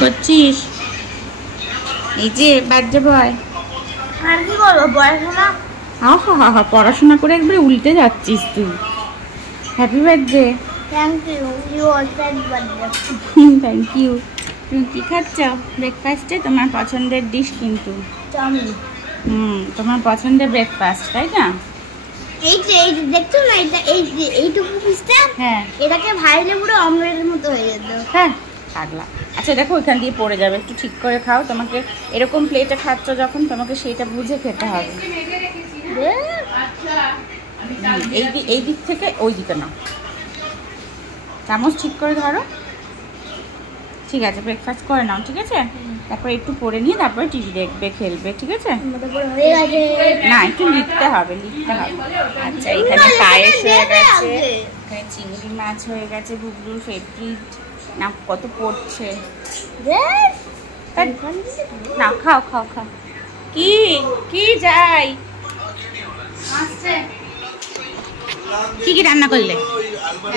করছিস? এই যে বার্থডে বয়। আর কি করবো, পড়াশোনা। হা পড়াশোনা করে একবারে উল্টে যাচ্ছিস তুই। Happy birthday. Thank you, you also happy birthday. Thank you. তুমি কি খাচ্ছ ব্রেকফাস্টে? তোমার পছন্দের ডিশ কিন্তু চাউমিন। তোমার পছন্দের ব্রেকফাস্ট, তাই না? এই যে দেখছো না, এটা এইটুকু পিসটা, হ্যাঁ, এটাকে ভাজলে পুরো অমলেটের মতো হয়ে যেত। হ্যাঁ পাগলা। আচ্ছা দেখো, ওইখান দিয়ে পড়ে যাবে, একটু ঠিক করে খাও। তোমাকে এরকম প্লেটে খাচ্ছ যখন, তোমাকে সেইটা বুঝে খেতে হবে। এই দিক থেকে ওই দিকে না, চামচ ঠিক করে ধরো। ঠিক আছে, ব্রেকফাস্ট করে নাও, ঠিক আছে? তারপর একটু পড়ে নিয়ে তারপরে টিভি দেখবে, খেলবে, ঠিক আছে? না, একটু লিখতে হবে। আচ্ছা, এখানে পায়েস হয়ে গেছে, এখানে চিংড়ি মাছ হয়ে গেছে, গুগলুর ফেভারিট। না কত পড়ছে না, খাও খাও খাও। কি কি যাই কি কি রান্না করলে?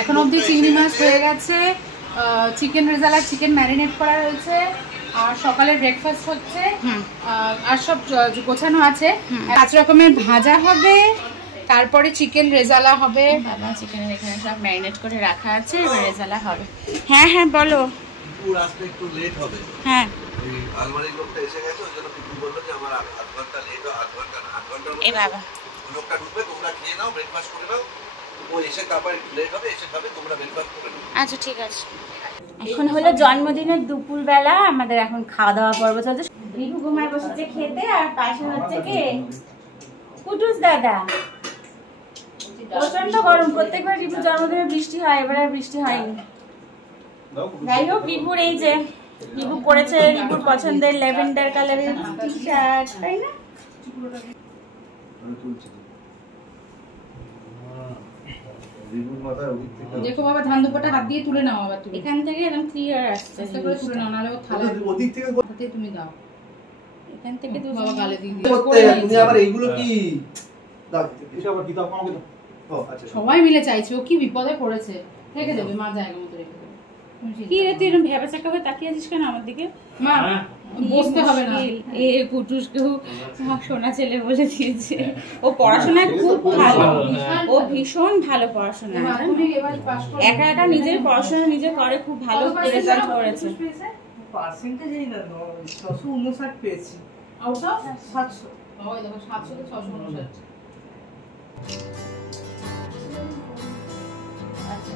এখন অবধি চিংড়ি মাছ হয়ে গেছে, চিকেন রেজালা, চিকেন ম্যারিনেট করা রয়েছে, আর সকালে ব্রেকফাস্ট হচ্ছে, আর সব গোছানো আছে। 5 রকমের ভাজা হবে, তারপরে চিকেন রেজালা হবে। বাবা, চিকেনের এখানে সব ম্যারিনেট করে রাখা আছে, এবার রেজালা হবে। হ্যাঁ হ্যাঁ বলো। আসতে একটু লেট হবে। হ্যাঁ, ওই আলমারির লোকটা এসে গেছে, ওই জন্য পিকু বললো যে আমার 8 ঘন্টা লেট, 8 ঘন্টা না 8 ঘন্টার মধ্যে বাবা লোকটা ঢুকবে, তোমরা খেয়ে নাও, ব্রেকফাস্ট করে নাও। ও এসে তারপর লেট হবে, এসে খাবে, তোমরা ব্রেকফাস্ট করে নাও। আচ্ছা ঠিক আছে। এখন হলো জন্মদিনের দুপুরবেলা, আমাদের এখন খাওয়া দাওয়া পর্ব চলছে। রিভু ঘুমায় বসেছে খেতে, আর পাশে হচ্ছে কে, কুটুস দাদা। প্রচন্ড গরম, প্রত্যেকবার রিভুর জন্মদিনে বৃষ্টি হয়, এবার আর বৃষ্টি হয়নি। যাই হোক, রিভুর এই যে রিভু পরেছে রিভুর পছন্দের ল্যাভেন্ডার কালারের টি শার্ট, তাই না? দেখো বাবা, ধান দুপাটা হাত দিয়ে তুলে নাও, আবার তুমি এখান থেকে একদম ক্লিয়ার আসছে, চেষ্টা করে তুলে নাও, নাহলে ও থালা ওদিক থেকে হাতে তুমি দাও। এখান থেকে বাবা গালে দিয়ে তুমি আবার এইগুলো কি দাও, এটা আবার কি দাও আমাকে দাও। ও আচ্ছা, সবাই মিলে চাইছে, ও কি বিপদে পড়েছে। রেখে দেবে মা, জায়গা মতো রেখে দেবে। কি রে, তুই এরকম ভেবা চাকা হয়ে তাকিয়ে আছিস কেন আমার দিকে? মা বসতে হবে না। এ কুটুসকেও সোনা ছেলে বলে দিয়েছে। ও পড়াশোনায় খুব ভালো, ও ভীষণ ভালো পড়াশোনা। একা একা নিজের পড়াশোনা নিজে করে, খুব ভালো রেজাল্ট করেছে। পার্সেন্টেজ এই না 659 পেয়েছি, আউট অফ 700। ওই দেখো 700 তে 659। আচ্ছা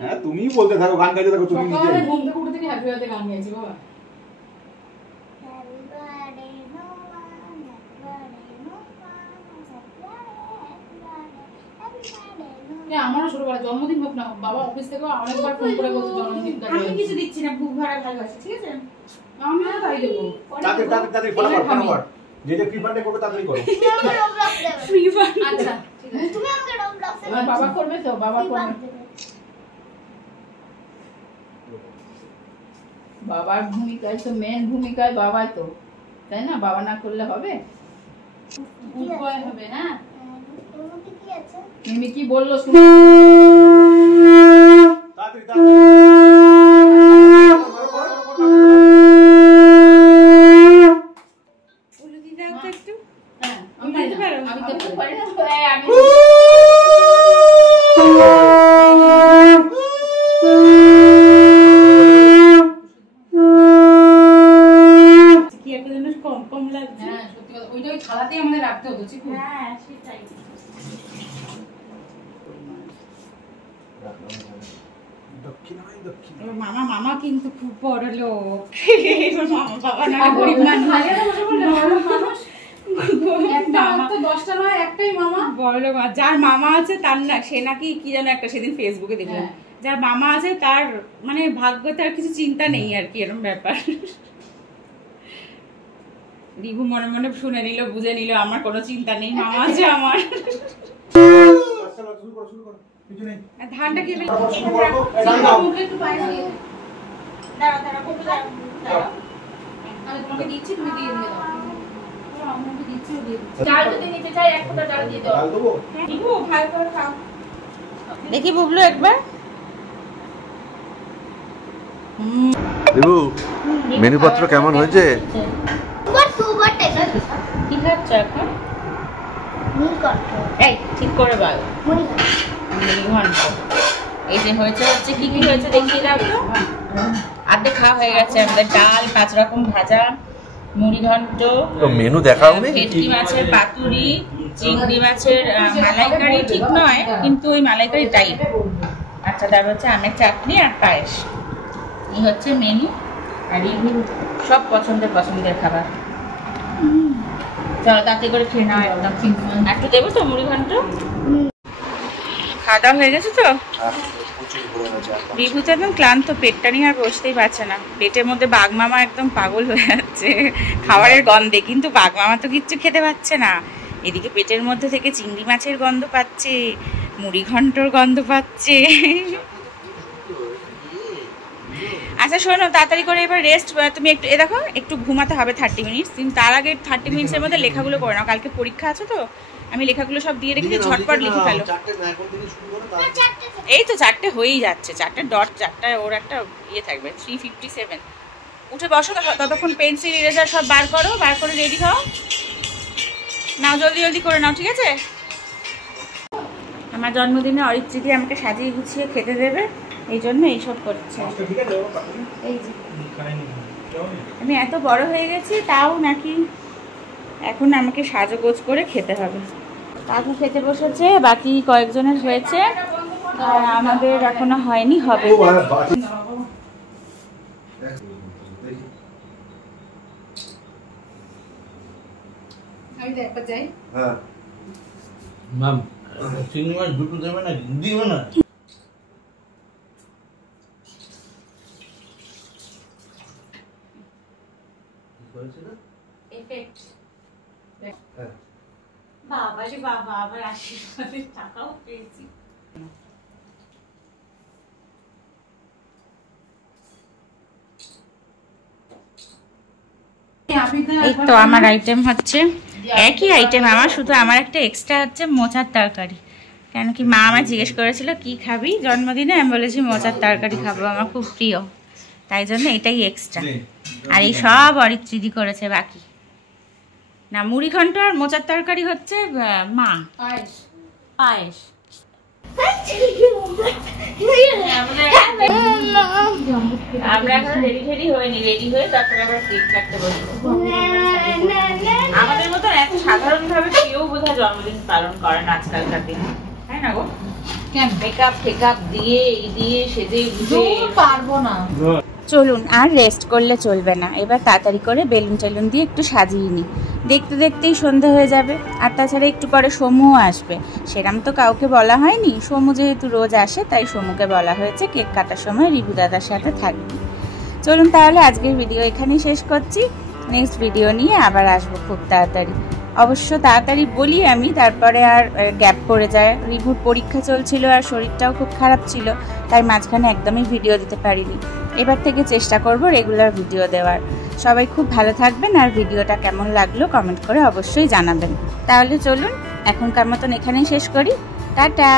হ্যাঁ তুমি বলতে থাকো, গান গাইতে থাকো তুমি নিজে। সকালে ঘুম থেকে উঠে থেকে হ্যাপি বার্থডে গান গাইছি বাবা। আমারও ছোটবেলায় জন্মদিন হোক না, বাবা অফিস থেকে অনেকবার ফোন করে বলতো জন্মদিন। আমি কিছু দিচ্ছি না, বুক ভরা ভালোবাসি, ঠিক আছে? আমিও তাই দেবো। তাড়াতাড়ি ফটাফট যে যে ফ্রি ফান্ডে করবে তাড়াতাড়ি করো। Free fund. আচ্ছা ঠিক আছে, তুমি আমাকে রবলক্সে বাবা করবে তো, বাবা করবে। বাবার ভূমিকায় তো, মেন ভূমিকায় বাবা তো, তাই না? বাবা না করলে হবে? গুড বয় হবে না? কি আছে? মিমি কি বললো একটু হ্যাঁ, আমি দিতে পারো? আমি তো পারি না, আমি কি একটা যেন কম কম লাগছে। হ্যাঁ সত্যি কথা, ওইটা ওই থালাতেই আমাদের রাখতে হতো চিকু। হ্যাঁ সেটাই। মামা মামা কিন্তু খুব বড় লোক। মামা বাবা না গরিব মানুষ। মামা তো 10টা নয়, একটাই মামা। বড় লোক, যার মামা আছে তার না, সে নাকি কি যেন একটা সেদিন ফেসবুকে দেখলাম, যার মামা আছে তার মানে ভাগ্য, তার কিছু চিন্তা নেই আর কি, এরকম ব্যাপার। রিভু মনে মনে শুনে নিল, বুঝে নিল, আমার কোনো চিন্তা নেই, মামা আছে আমার। ধানটা কি মুখে একটু পায়ে দিয়ে দাঁড়া দাঁড়া বলবো, দাঁড়া দাঁড়া। আমি তোমাকে দিচ্ছি, তুমি দিয়ে দিয়ে দাও। আমাকে দিচ্ছি, দিয়ে দিচ্ছি। চাল যদি নিতে চাই এক ফোঁটা চাল দিয়ে দাও। রিভু ভালো করে খাও। দেখি বুবলু একবার। দেবু মেনু পত্র কেমন হয়েছে? Super test. কি খাচ্ছ এখন? মুড়ি ঘন্ট। এই ঠিক করে বল। মুড়ি ঘন্ট। মুড়ি ঘন্ট। এই যে হয়েছে হচ্ছে কি কি হয়েছে দেখিয়ে দাও তো। আধে খাওয়া হয়ে গেছে আমাদের। ডাল, 5 রকম ভাজা, মুড়ি ঘন্ট, মেনু দেখাও নি। ভেটকি মাছের পাতুরি, চিংড়ি মাছের মালাইকারি ঠিক নয় কিন্তু ওই মালাইকারি টাইপ। আচ্ছা, তারপর হচ্ছে আমের চাটনি আর পায়েস। এই হচ্ছে মেনু। আর এই সব পছন্দের খাবার। চলো তাড়াতাড়ি করে খেয়ে নাও একদম। একটু দেবো তো মুড়ি ঘন্ট? খাওয়া দাওয়া হয়ে গেছে তো? রিভু তো একদম ক্লান্ত, পেটটা নিয়ে আর বসতেই পারছে না। পেটের মধ্যে বাঘমামা একদম পাগল হয়ে যাচ্ছে খাবারের গন্ধে, কিন্তু বাঘমামা তো কিচ্ছু খেতে পাচ্ছে না। এদিকে পেটের মধ্যে থেকে চিংড়ি মাছের গন্ধ পাচ্ছে, মুড়ি ঘন্টর গন্ধ পাচ্ছে। আচ্ছা শোনো, তাড়াতাড়ি করে এবার রেস্ট। তুমি একটু দেখো, একটু ঘুমাতে হবে 30 মিনিট, কিন্তু তার আগে 30 মিনিটের মধ্যে লেখাগুলো করে নাও। কালকে পরীক্ষা আছে তো, আমি লেখাগুলো সব দিয়ে রেখেছি, ঝটপট লিখে ফেলো। এই তো 4টে হয়েই যাচ্ছে, 4টে ডট, 4টা ওর একটা ইয়ে থাকবে। 3:57 উঠে বসো তো, ততক্ষণ পেন্সিল ইরেজার সব বার করে রেডি হও। নাও জলদি করে নাও, ঠিক আছে? আমার জন্মদিনে অরিত্রিদি আমাকে সাজিয়ে গুছিয়ে খেতে দেবে, এই জন্য এইসব করছে। এই যে আমি এত বড় হয়ে গেছি, তাও নাকি এখন আমাকে সাজগোজ করে খেতে হবে। কাকু খেতে বসেছে, বাকি কয়েকজনের হয়েছে, আর আমাদের এখনো হয়নি, হবে। আমি তো একবার যাই। হ্যাঁ ম্যাম, চিংড়ি মাছ দুটো দেবে না? দিবে না? বাবা রে বাবা, আবার আশীর্বাদের টাকাও পেয়েছি। এই তো আমার আইটেম হচ্ছে একই আইটেম আমার, শুধু আমার একটা এক্সট্রা হচ্ছে মোচার তরকারি। কেন কি মা আমার জিজ্ঞেস করেছিল কি খাবি জন্মদিনে, আমি বলেছি মোচার তরকারি খাবো, আমার খুব প্রিয়, তাই জন্য এটাই এক্সট্রা। আর এই সব অরিত্রিদি করেছে বাকি। না, মুড়ি ঘন্ট আর মোচার তরকারি হচ্ছে মা। পায়েস আমরা এখন রেডি হয়নি, রেডি হয়ে তারপরে আবার কেক কাটতে বসবো। আমাদের মতন এত সাধারণ ভাবে কেউ বোধহয় জন্মদিন পালন করে না আজকালকার দিনে, তাই না গো? মেকআপ দিয়ে সেজে গুজে পারবো না। চলুন, আর রেস্ট করলে চলবে না, এবার তাড়াতাড়ি করে বেলুন টেলুন দিয়ে একটু সাজিয়ে নিই। দেখতে দেখতেই সন্ধে হয়ে যাবে। আর তাছাড়া একটু পরে সমুও আসবে, সেরম তো কাউকে বলা হয়নি। সমু যেহেতু রোজ আসে, তাই সমুকে বলা হয়েছে কেক কাটার সময় রিভু দাদার সাথে থাকবে। চলুন তাহলে আজকের ভিডিও এখানেই শেষ করছি। নেক্সট ভিডিও নিয়ে আবার আসবো খুব তাড়াতাড়ি। অবশ্য তাড়াতাড়ি বলি আমি, তারপরে আর গ্যাপ পড়ে যায়। রিভুর পরীক্ষা চলছিল আর শরীরটাও খুব খারাপ ছিল, তাই মাঝখানে একদমই ভিডিও দিতে পারিনি। এবার থেকে চেষ্টা করব রেগুলার ভিডিও দেওয়ার। সবাই খুব ভালো থাকবেন, আর ভিডিওটা কেমন লাগলো কমেন্ট করে অবশ্যই জানাবেন। তাহলে চলুন এখনকার মতন এখানেই শেষ করি। টাটা।